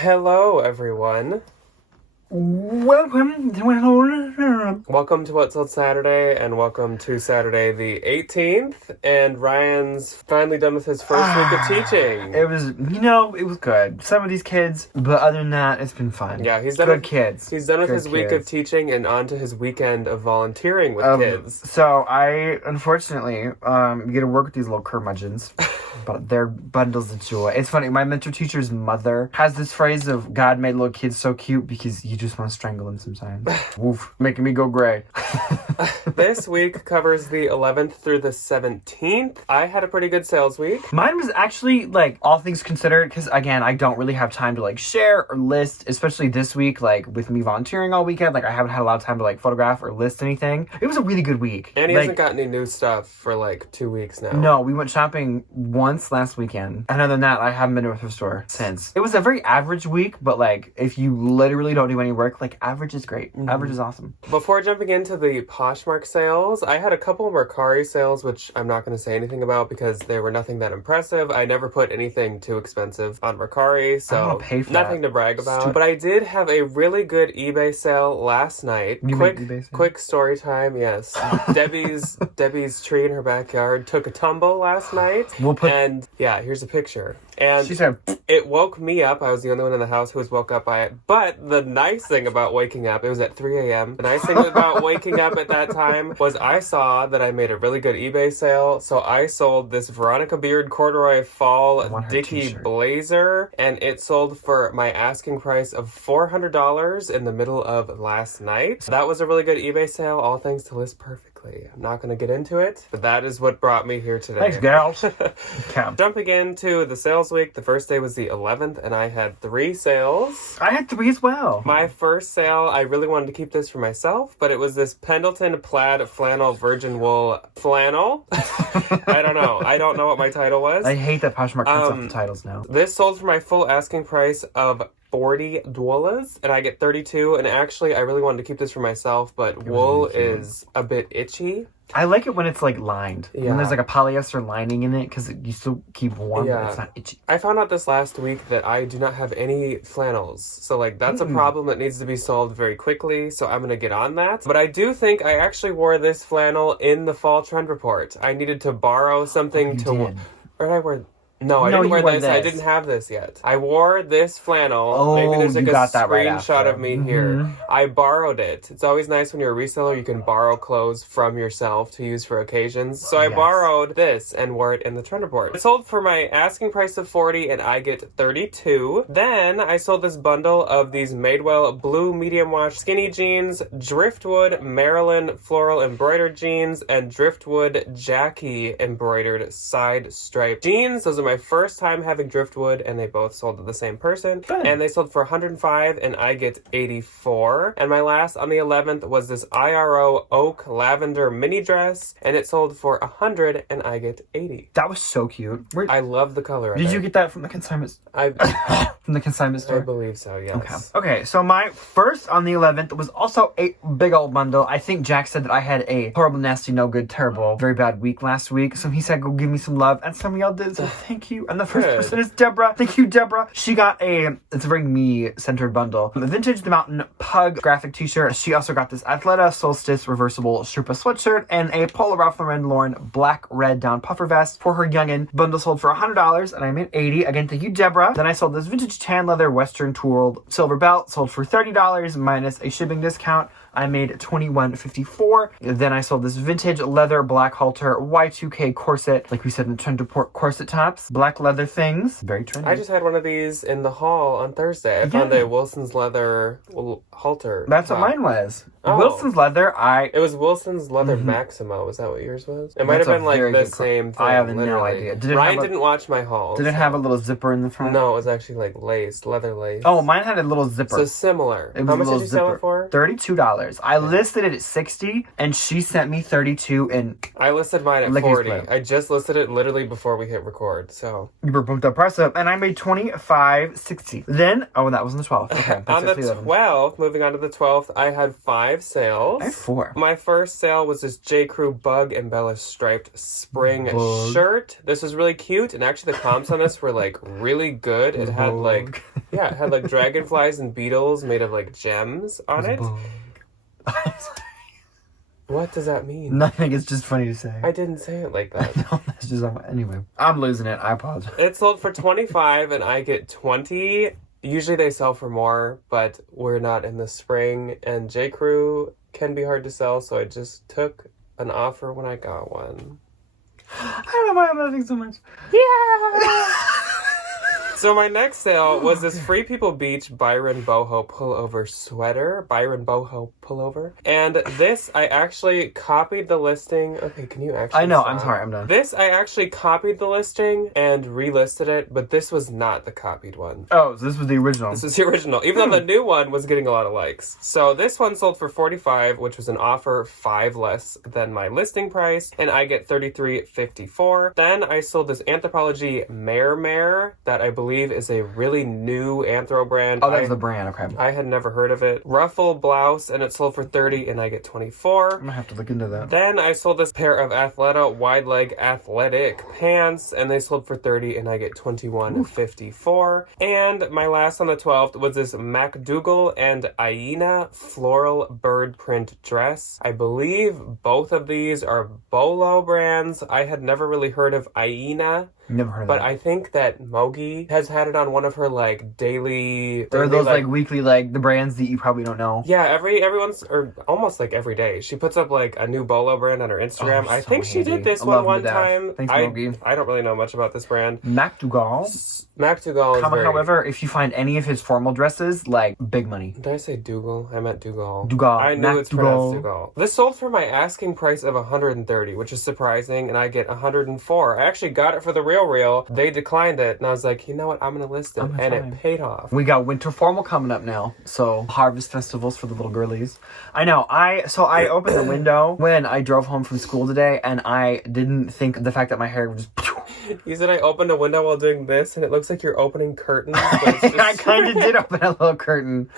Hello, everyone. Welcome to What Sold Saturday, and welcome to Saturday the 18th. And Ryan's finally done with his first week of teaching. It was good. Some of these kids, but other than that, it's been fun. Yeah, he's done good kids. He's done with good his week of teaching and on to his weekend of volunteering with kids. So I, unfortunately, get to work with these little curmudgeons. But they're bundles of joy. It's funny, my mentor teacher's mother has this phrase of God made little kids so cute because you just want to strangle them sometimes. Woof, making me go gray. This week covers the 11th through the 17th. I had a pretty good sales week. Mine was actually, all things considered, because, again, I don't really have time to, share or list, especially this week, with me volunteering all weekend. I haven't had a lot of time to, photograph or list anything. It was a really good week. And he hasn't got any new stuff for, 2 weeks now. No, we went shopping once last weekend. And other than that, I haven't been to a thrift store since. It was a very average week, but, if you literally don't do any work, average is great. Mm-hmm. Average is awesome. Before jumping into the Poshmark sales, I had a couple Mercari sales, which I'm not going to say anything about because they were nothing that impressive. I never put anything too expensive on Mercari, so nothing to brag about. Stupid. But I did have a really good eBay sale last night. Quick story time, yes. Debbie's tree in her backyard took a tumble last night. And yeah, here's a picture. And she said, it woke me up. I was the only one in the house who was woke up by it. But the nice thing about waking up, it was at 3 a.m. The nice thing about waking up at that time was I saw that I made a really good eBay sale. So I sold this Veronica Beard corduroy fall Dickie blazer. And it sold for my asking price of $400 in the middle of last night. So that was a really good eBay sale. All thanks to List Perfectly. I'm not going to get into it, but that is what brought me here today. Thanks, gals. Jumping into the sales week, the first day was the 11th, and I had 3 sales. I had 3 as well. My first sale, I really wanted to keep this for myself, but it was this Pendleton plaid flannel virgin wool flannel. I don't know what my title was. I hate that Poshmark cuts off the titles now. This sold for my full asking price of $40, and I get 32. And actually, I really wanted to keep this for myself, but wool is a bit itchy. I like it when it's lined. Yeah. When there's a polyester lining in it because you still keep warm, but it's not itchy. I found out this last week that I do not have any flannels. So that's a problem that needs to be solved very quickly. So I'm going to get on that. But I do think I actually wore this flannel in the fall trend report. I needed to borrow something Or did I wear... No, I didn't wear this. I didn't have this yet. I wore this flannel. Oh, maybe there's a screenshot right of me here. I borrowed it. It's always nice when you're a reseller, you can borrow clothes from yourself to use for occasions. So I borrowed this and wore it in the trend report. It sold for my asking price of $40 and I get 32. Then I sold this bundle of these Madewell blue medium wash skinny jeans, Driftwood Maryland floral embroidered jeans, and Driftwood Jackie embroidered side stripe jeans. Those are my first time having Driftwood, and they both sold to the same person. Good. And they sold for $105, and I get 84. And my last on the 11th was this IRO oak lavender mini dress, and it sold for $100, and I get 80. That was so cute. I love the color of it. Did you get that from the consignment? From the consignment store? I believe so, yes. Okay, so my first on the 11th was also a big old bundle. I think Jack said that I had a horrible, nasty, no good, terrible, very bad week last week. So he said, go give me some love. And some of y'all did, so thank you. And the first person is Deborah. Thank you, Deborah. She got it's a very me-centered bundle. The Vintage The Mountain Pug graphic t-shirt. She also got this Athleta Solstice reversible Sherpa sweatshirt and a Polo Ralph Lauren black red down puffer vest for her youngin'. Bundle sold for $100 and I made 80. Again, thank you, Deborah. Then I sold this vintage tan leather Western tooled silver belt. Sold for $30 minus a shipping discount. I made $21.54. Then I sold this vintage leather black halter Y2K corset. Like we said in the trend report, corset tops. Black leather things. Very trendy. I just had one of these in the hall on Thursday. I found a Wilson's leather halter. That's what mine was. Wilson's leather, It was Wilson's leather Maximo. Is that what yours was? It might have been the same thing. I have no idea. Ryan didn't watch my haul. Did it have a little zipper in the front? No, it was actually lace, leather lace. Oh, mine had a little zipper. So similar. How much did you sell it for? $32. I listed it at $60 and she sent me $32 and I listed mine at $40. I just listed it literally before we hit record, so you were bumped up price up and I made $25.60. Then that was on the 12th. Okay. On the 12th, moving on to the 12th, I had 5 sales. I had 4. My first sale was this J. Crew bug embellished striped spring shirt. This was really cute, and actually the comps on this were really good. It had like, yeah, it had like dragonflies and beetles made of like gems on it. What does that mean? Nothing, it's just funny to say. I didn't say it like that. No, that's just, anyway. I'm losing it, I apologize. It sold for 25 and I get 20. Usually they sell for more, but we're not in the spring, and J. Crew can be hard to sell, so I just took an offer when I got one. I don't know why I'm laughing so much. Yeah! So my next sale was this Free People Beach Byron Boho pullover sweater. Byron Boho pullover. And this, I actually copied the listing. Okay, can you actually I know, stop? I'm sorry, I'm done. This, I actually copied the listing and relisted it, but this was not the copied one. Oh, so this was the original. This was the original, even though the new one was getting a lot of likes. So this one sold for $45, which was an offer $5 less than my listing price, and I get $33.54. Then I sold this Anthropologie Mare that I believe is a really new Anthro brand. Oh, that's the brand, okay. I had never heard of it. Ruffle blouse, and it sold for $30, and I get $24. I'm gonna have to look into that. Then I sold this pair of Athleta wide leg athletic pants, and they sold for $30, and I get $21.54. And my last on the 12th was this MacDougall and Aina floral bird print dress. I believe both of these are Bolo brands. I had never really heard of Aina. Never heard of But that. I think that Mogi has had it on one of her like daily. Or those like weekly, like the brands that you probably don't know. Yeah, everyone's or almost like every day she puts up like a new Bolo brand on her Instagram. Oh, I so think she handy. did this I love one them to death. time. Thanks, Mogi. I don't really know much about this brand. MacDougall. MacDougall is very... However, if you find any of his formal dresses, like big money. Did I say Dougal? I meant Dougal. Dougal. I knew it's pronounced Dougal. This sold for my asking price of $130, which is surprising, and I get $104. I actually got it for the Real. They declined it, and I was like, you know what? I'm gonna list it, and it paid off. We got winter formal coming up now, so harvest festivals for the little girlies. I know. I opened the window when I drove home from school today, and I didn't think the fact that my hair was just. You said I opened a window while doing this, and it looks like you're opening curtains. But it's just... I kind of did open a little curtain.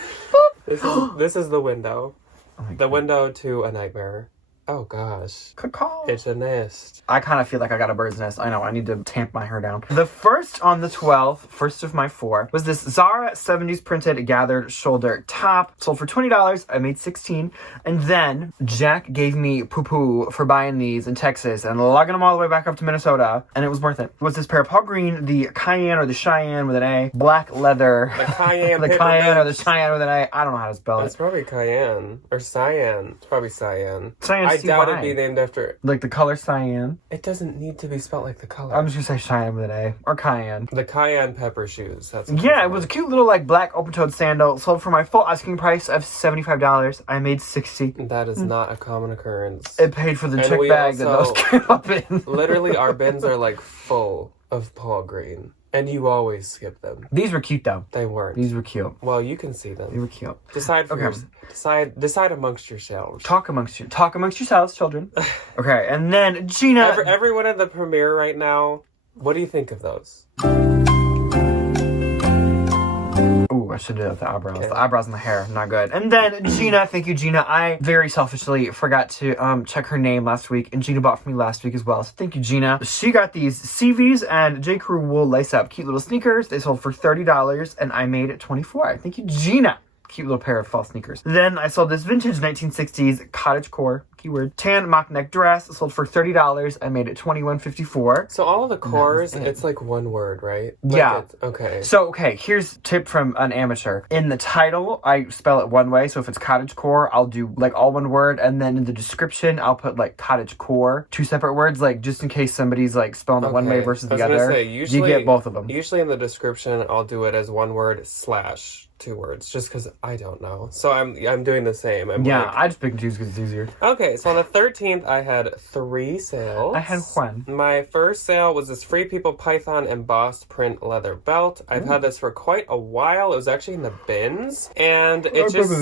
This is the window. Oh the window to a nightmare. Oh gosh. Caw-caw. It's a nest. I kind of feel like I got a bird's nest. I know, I need to tamp my hair down. The first on the 12th, first of my 4, was this Zara 70s printed gathered shoulder top. Sold for $20. I made $16. And then Jack gave me poo-poo for buying these in Texas and lugging them all the way back up to Minnesota. And it was worth it. It was this pair of Paul Green, the Cayenne or the Cheyenne with an A, black leather. The Cayenne. The Cayenne or the Cheyenne with an A. I don't know how to spell It's it. probably Cayenne. Or Cyan. It's probably Cyan. Cyan. I doubt it'd be named after... Like the color cyan. It doesn't need to be spelled like the color. I'm just gonna say Cheyenne with an A. Or Cayenne. The cayenne pepper shoes. That's what Yeah, it was a cute little like black open-toed sandal. Sold for my full asking price of $75. I made $60. That is not a common occurrence. It paid for the And chick we bag that also- those came up in. Literally, our bins are like full of Paul Green. And you always skip them. These were cute though. They weren't. These were cute. Well, you can see They them. were cute. Decide for Okay. decide amongst yourselves. Talk amongst yourselves, children. Okay, and then Gina. Everyone at the premiere right now, what do you think of those? Ooh, I should do the eyebrows. Okay. The eyebrows and the hair, not good. And then Gina, thank you, Gina. I very selfishly forgot to check her name last week, and Gina bought for me last week as well. So thank you, Gina. She got these CVs and J. Crew wool lace up cute little sneakers. They sold for $30, and I made it $24. Thank you, Gina. Cute little pair of fall sneakers. Then I sold this vintage 1960s cottagecore, keyword, tan mock neck dress. Sold for $30. I made it $21.54. So all of the cores, it. it's like one word, right? Like Yeah. Okay. So, okay, here's a tip from an amateur. In the title, I spell it one way. So if it's cottagecore, I'll do like all one word. And then in the description, I'll put like cottagecore, 2 separate words, like just in case somebody's like spelling it one way versus I was the gonna other. say, You get both of them. Usually in the description, I'll do it as one word / 2 words, just because I don't know. So I'm doing the same. Yeah, I just pick and choose because it's easier. Okay, so on the 13th, I had 3 sales. I had one. My first sale was this Free People Python embossed print leather belt. I've had this for quite a while. It was actually in the bins, and it just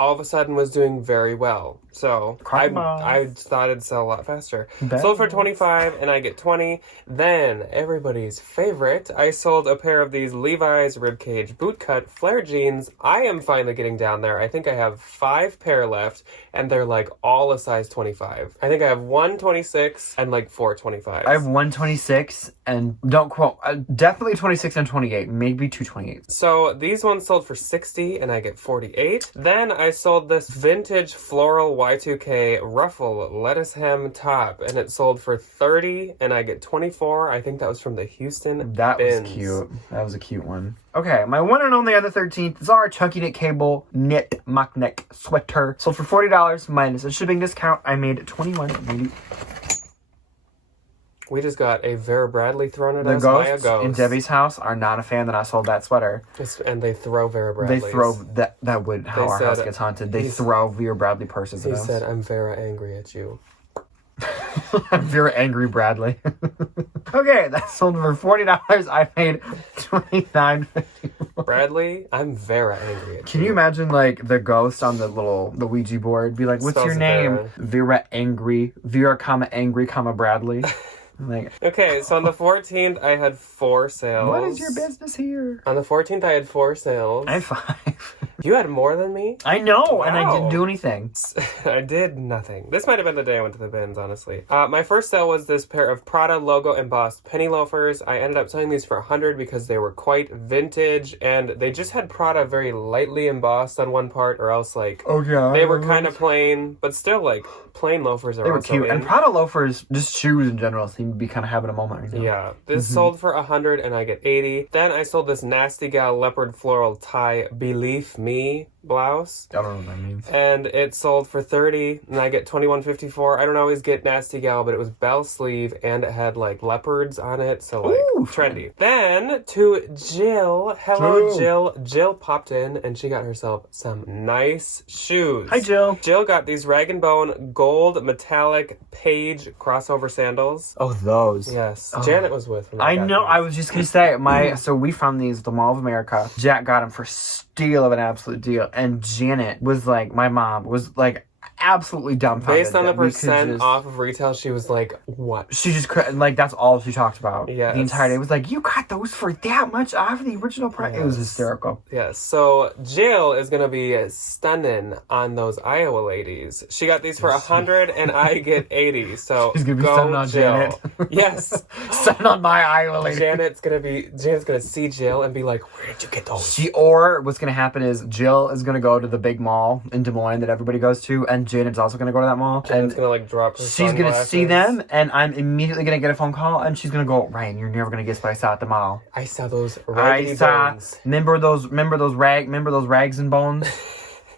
all of a sudden was doing very well. So I thought it'd sell a lot faster. Sold for $25 and I get $20. Then everybody's favorite, I sold a pair of these Levi's ribcage bootcut flare jeans. I am finally getting down there. I think I have 5 pair left and they're like all a size 25. I think I have 126 and like 4 25s. I have 126 and don't quote, definitely 26 and 28, maybe 228. So these ones sold for $60 and I get $48. Then I sold this vintage floral Y2K ruffle lettuce hem top and it sold for $30 and I get $24. I think that was from the Houston That bins. was cute. That was a cute one. Okay, my one and only on the 13th is our Chunky Knit Cable Knit Mock Neck Sweater. Sold for $40 minus a shipping discount. I made $21.90. We just got a Vera Bradley thrown at The us by a ghosts ghost. in Debbie's house are not a fan that I sold that sweater. And they throw Vera Bradleys. They throw that would how They our said house gets haunted. They throw Vera Bradley purses at He us. said, I'm Vera angry at you. I'm very angry, Bradley. Okay, that sold for $40. I paid $29.50. Bradley, I'm Vera angry at you. Can you imagine like the ghost on the Ouija board be like, "What's Spells your name?" Vera. Vera, angry, Bradley. Like, Okay, so on the 14th, I had 4 sales. what is your business here? On the 14th, I had 4 sales. I have 5. You had more than me? I know, and I Wow. didn't do anything. I did nothing. This might have been the day I went to the bins, honestly. My first sale was this pair of Prada logo embossed penny loafers. I ended up selling these for $100 because they were quite vintage, and they just had Prada very lightly embossed on one part, or else like Oh yeah, they were kind of plain, but still like plain loafers are They were also cute, in. and Prada loafers, just shoes in general, seem to be kind of having a moment right now. Yeah, this sold for $100 and I get $80. Then I sold this Nasty Gal leopard floral tie Believe Me blouse. I don't know what that means. And it sold for $30 and I get $21.54. I don't always get Nasty Gal, but it was bell sleeve and it had like leopards on it, so like Ooh. trendy. Then to Jill. Hello Jill. Jill popped in and she got herself some nice shoes. Hi, Jill. Jill got these Rag & Bone gold metallic page crossover sandals. Oh, those. Yes. Janet was with when I got know. these. I was just gonna say so we found these at the Mall of America. Jack got them for steal of an absolute deal, and Janet was like, my mom was like, absolutely dumbfounded. Based on the that we could percent just- off of retail, she was like, what? She just like that's all she talked about. Yes. The entire day. It was like, you got those for that much off the original price. It was Yes. hysterical. Yes, so Jill is going to be stunning on those Iowa ladies. She got these for $100 and I get $80, so She's gonna be go stunning on Jill. Janet. Yes. Stunning on my Iowa lady. Janet's going to see Jill and be like, where did you get those? Or what's gonna happen is Jill is gonna go to the big mall in Des Moines that everybody goes to, and Janet's also gonna go to that mall. Janet's And going to like drop her she's gonna see sunglasses. them, and I'm immediately gonna get a phone call, and she's gonna go, Ryan, you're never gonna guess what I saw at the mall. I saw those I raggedy saw. bones. Remember those rags and bones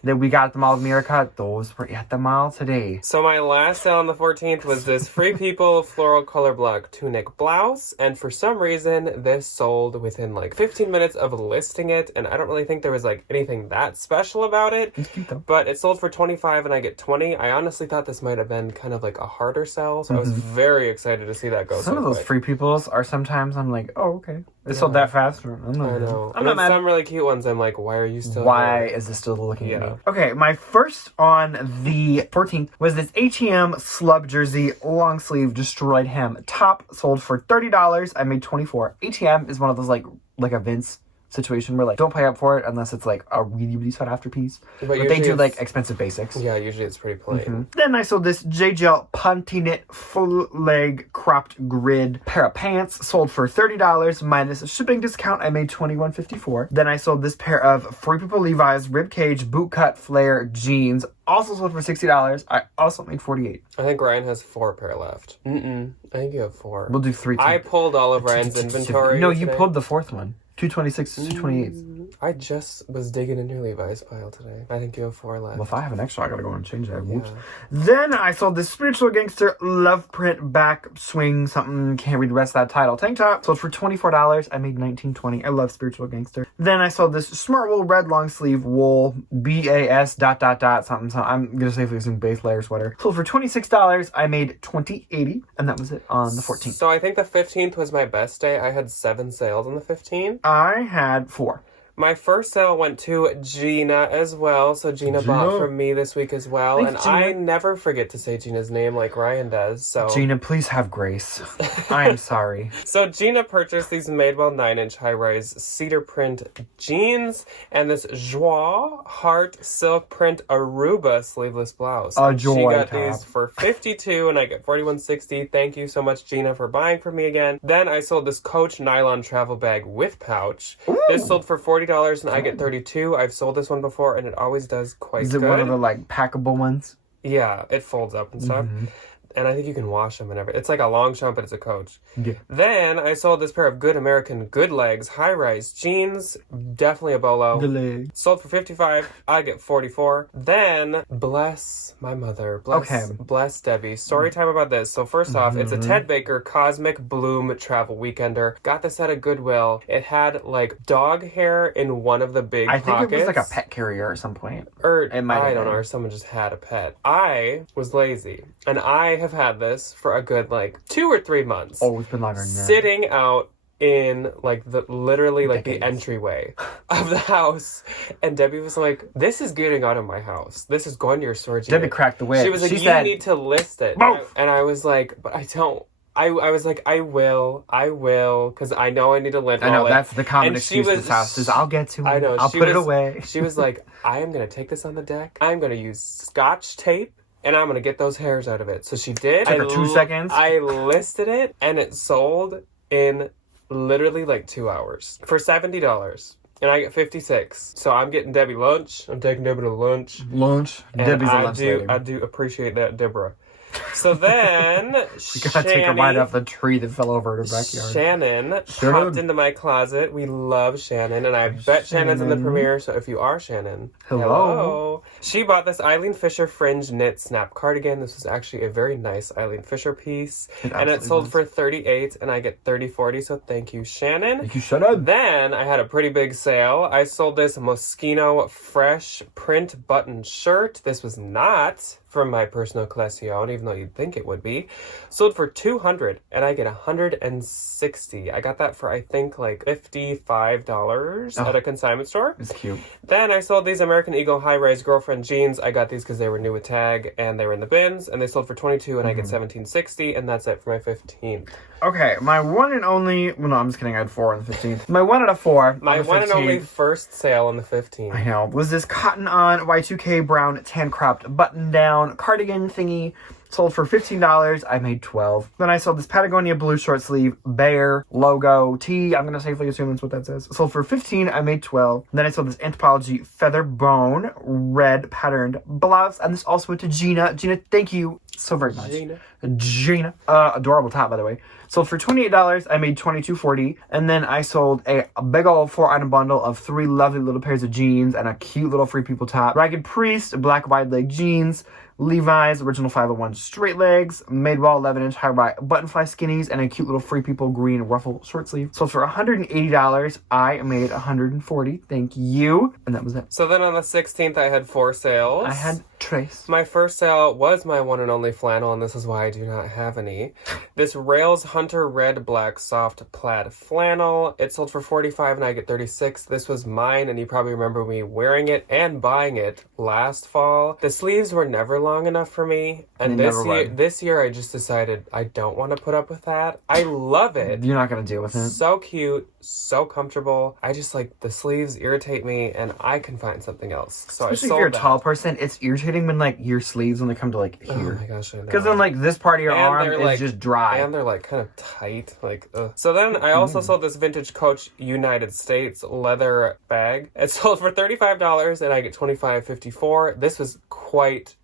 that we got at the Mall of America? Those were at the mall today. So my last sale on the 14th was this Free People floral color block tunic blouse, and for some reason this sold within like 15 minutes of listing it, and I don't really think there was like anything that special about it. It's cute though. But it sold for $25 and I get $20. I honestly thought this might have been kind of like a harder sell, so I was very excited to see that go Some so of those quick. Free Peoples are sometimes I'm like, oh okay, it sold that fast. I'm not, I know. I'm And not then mad. some really cute ones I'm like, why are you still Why here? is this still looking at Yeah. me? Okay, my first on the 14th was this H&M slub jersey long sleeve destroyed hem top, sold for $30. I made $24. H&M is one of those like a Vince situation where like don't pay up for it unless it's like a really really sought after piece. But they usually do it's- like expensive basics. Yeah, usually it's pretty plain. Then I sold this J-Gel Ponte Knit full leg cropped grid pair of pants, sold for $30 minus a shipping discount. I made $21.54. Then I sold this pair of Free People Levi's ribcage bootcut flare jeans, also sold for $60. I also made $48. I think Ryan has 4 pair left. I think you have 4. We'll do 3. I pulled all of Ryan's inventory. No, you today. pulled the 4th one. 226 to 228. I just was digging in your Levi's pile today. I think you have 4 left. Well, if I have an extra, I gotta go and change that. Whoops. Then I sold this Spiritual Gangster love print back swing something. Can't read the rest of that title. Tank top sold for $24. I made $19.20. I love Spiritual Gangster. Then I sold this Smart Wool red long sleeve wool BAS ... something. I'm gonna say it's a base layer sweater. Sold for $26. I made $20.80, and that was it on the 14th. So I think the 15th was my best day. I had 7 sales on the 15th. I had 4. My first sale went to Gina as well. So Gina bought from me this week as well. Thanks, and Gina. I never forget to say Gina's name like Ryan does. So Gina, please have grace. I am sorry. So Gina purchased these Madewell 9-inch high-rise cedar print jeans and this Joie Heart silk print Aruba sleeveless blouse. A And she joy got top. these for $52 and I get $41.60. Thank you so much, Gina, for buying from me again. Then I sold this Coach nylon travel bag with pouch. Ooh. This sold for $40 and I get $32. I've sold this one before and it always does quite Is it good. one of the like packable ones? Yeah, it folds up and stuff. Mm-hmm. And I think you can wash them and everything. It's like a long jump, but it's a Coach. Yeah. Then I sold this pair of Good American Good Legs high-rise jeans. Definitely a bolo. The leg. Sold for $55. I get $44. Then, bless my mother. Bless Debbie. Story time about this. So first off, it's a Ted Baker Cosmic Bloom Travel Weekender. Got this at a Goodwill. It had like dog hair in one of the big I think pockets. it was like a pet carrier at some point. Or, It might have I don't know, been. or someone just had a pet. I was lazy. And I have had this for a good, like, 2 or 3 months. Oh, it's been longer than that. Sitting out in, like, the Decades. the entryway of the house. And Debbie was like, this is getting out of my house. This is going to your storage Debbie unit. cracked the whip. She was like, She you said, need to list it. Move. And I was like, but I don't. I was like, I will, because I know I need to lint I know, roll it. that's the common And she excuse in was- this house is I'll get to it. I know. I'll she put it was- away. She was like, I am going to take this on the deck. I'm going to use Scotch tape. And I'm going to get those hairs out of it. So she did. Took her 2 seconds. I listed it, and it sold in literally like 2 hours for $70. And I get $56. So I'm getting Debbie lunch. I'm taking Debbie to lunch. Lunch. And Debbie's a I lunch do, lady. I do appreciate that, Deborah. So then, We gotta take a bite off the tree that fell over in her backyard. Shannon Shannon. popped into my closet. We love Shannon, and I bet Shannon's in the Shannon. premiere, so if you are Shannon, Hello. She bought this Eileen Fisher fringe knit snap cardigan. This was actually a very nice Eileen Fisher piece, and it absolutely sold was. for $38, and I get $30.40, so thank you, Shannon. Thank you, shut up. Then I had a pretty big sale. I sold this Moschino fresh print button shirt. This was not from my personal collection, even though you'd think it would be. Sold for $200, and I get $160. I got that for, I think, like $55 at a consignment store. It's cute. Then I sold these American Eagle high-rise girlfriend jeans. I got these because they were new with tag, and they were in the bins, and they sold for $22, and I get $17.60, and that's it for my 15. Okay, my one and only... Well, no, I'm just kidding. I had 4 on the 15th. My 1 out of 4 My on the one and only 15th, first sale on the 15. I know, was this cotton on Y2K brown tan cropped button down cardigan thingy. Sold for $15. I made $12. Then I sold this Patagonia blue short sleeve bear logo tee. I'm gonna safely assume that's what that says. Sold for $15. I made $12. Then I sold this Anthropology feather bone red patterned blouse, and this also went to Gina. Gina, thank you so very much. Gina. Adorable top, by the way. Sold for $28. I made $22.40. And then I sold a big old 4-item bundle of 3 lovely little pairs of jeans and a cute little Free People top. Ragged Priest, black wide leg jeans. Levi's original 501 straight legs, Madewell 11-inch high-rise buttonfly skinnies, and a cute little Free People green ruffle short sleeve. Sold for $180. I made $140. Thank you. And that was it. So then on the 16th, I had 4 sales. I had Trace. My first sale was my one and only flannel, and this is why I do not have any. This Rails Hunter Red Black Soft Plaid Flannel. It sold for $45, and I get $36. This was mine, and you probably remember me wearing it and buying it last fall. The sleeves were never long enough for me, and They never were. this year I just decided I don't want to put up with that. I love it. You're not going to deal with it. So cute, so comfortable. I just like the sleeves irritate me, and I can find something else. So Especially I if sold you're a that. tall person, it's irritating when like your sleeves when they come to like Oh here. my gosh, I know. Because then like this part of your And arm they're, is like- just dry. And they're like kind of tight, like ugh. So then I also sold this vintage Coach United States leather bag. It sold for $35, and I get $25.54. This was quite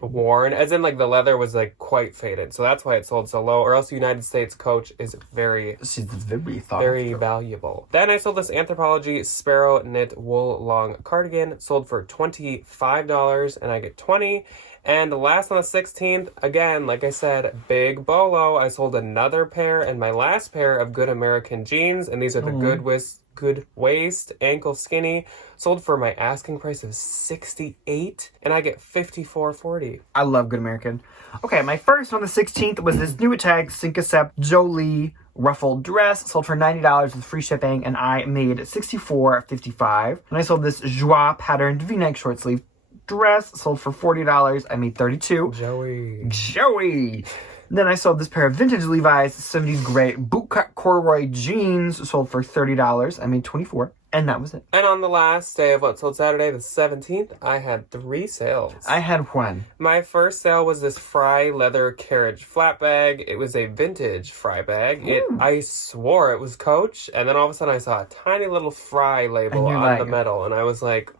worn, as in like the leather was like quite faded, so that's why it sold so low. Or else United States Coach is very She's very thoughtful. very valuable. Then I sold this Anthropology Sparrow Knit Wool Long Cardigan. Sold for $25, and I get $20. And last on the 16th, again, like I said, big bolo. I sold another pair, and my last pair of Good American jeans, and these are the good waist, ankle skinny. Sold for my asking price of $68, and I get $54.40. I love Good American. Okay, my first on the 16th was this new tag Sync Accept Jolie ruffled dress, sold for $90 with free shipping, and I made $64.55. And I sold this Joie patterned V-neck short sleeve dress, sold for $40. I made $32. Joey. Then I sold this pair of vintage Levi's 70s gray bootcut corduroy jeans, sold for $30. I made $24. And that was it. And on the last day of What Sold Saturday, the 17th, I had 3 sales. I had one. My first sale was this Fry leather carriage flat bag. It was a vintage Fry bag. I swore it was Coach, and then all of a sudden I saw a tiny little Fry label on the metal, and I was like,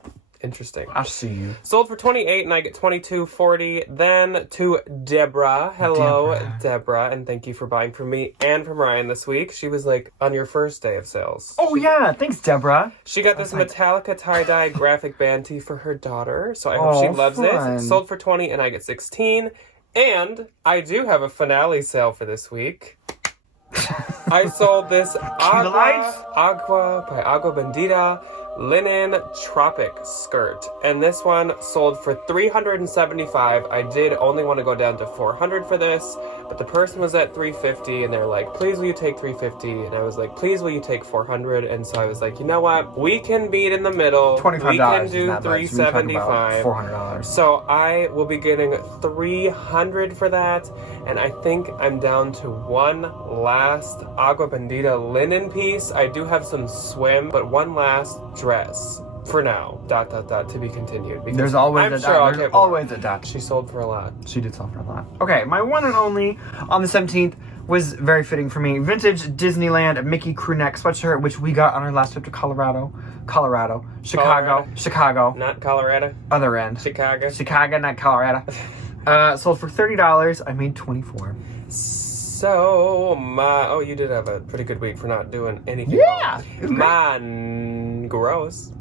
interesting. I see you. Sold for $28 and I get $22.40. Then to Deborah. Hello, Deborah, and thank you for buying from me and from Ryan this week. She was like on your first day of sales. Oh yeah, thanks Deborah. She got this Metallica tie-dye graphic band tee for her daughter, so I hope she loves it. Sold for $20 and I get $16. And I do have a finale sale for this week. I sold this Agua by Agua Bendita linen tropic skirt, and this one sold for $375. I did only want to go down to $400 for this, but the person was at $350 and they're like, please will you take $350? And I was like, please will you take $400? And so I was like, you know what, we can meet in the middle. $25 we can do $375. $400. So I will be getting $300 for that, and I think I'm down to one last Agua Bendita linen piece. I do have some swim, but one last dress for now. ... to be continued. There's always a dot. There's always a dot. She sold for a lot. She did sell for a lot. Okay, my one and only on the 17th was very fitting for me. Vintage Disneyland Mickey crew neck sweatshirt, which we got on our last trip to Chicago. Not Colorado. Other end. Chicago, not Colorado. Sold for $30. I made $24. So, you did have a pretty good week for not doing anything. Yeah! Mine, gross,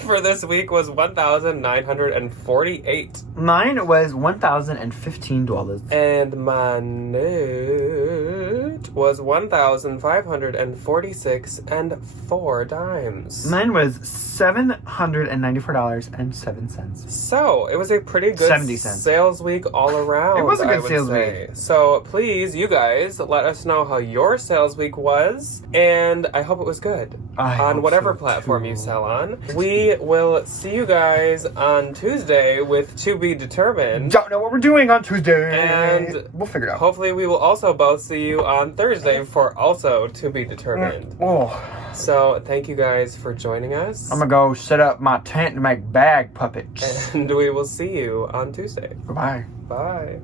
for this week was $1,948. Mine was $1,015. And my note was $1,546 and 4 dimes. Mine was $794.07. So, it was a pretty good 70 cents. sales week all around. It was a good sales week. So, please, you guys, let us know how your sales week was, and I hope it was good on whatever platform you sell on. We will see you guys on Tuesday with To Be Determined. Don't know what we're doing on Tuesday, and we'll figure it out. Hopefully we will also both see you on Thursday for also To Be Determined. So thank you guys for joining us. I'm gonna go set up my tent to make bag puppets, and we will see you on Tuesday. Bye. Bye.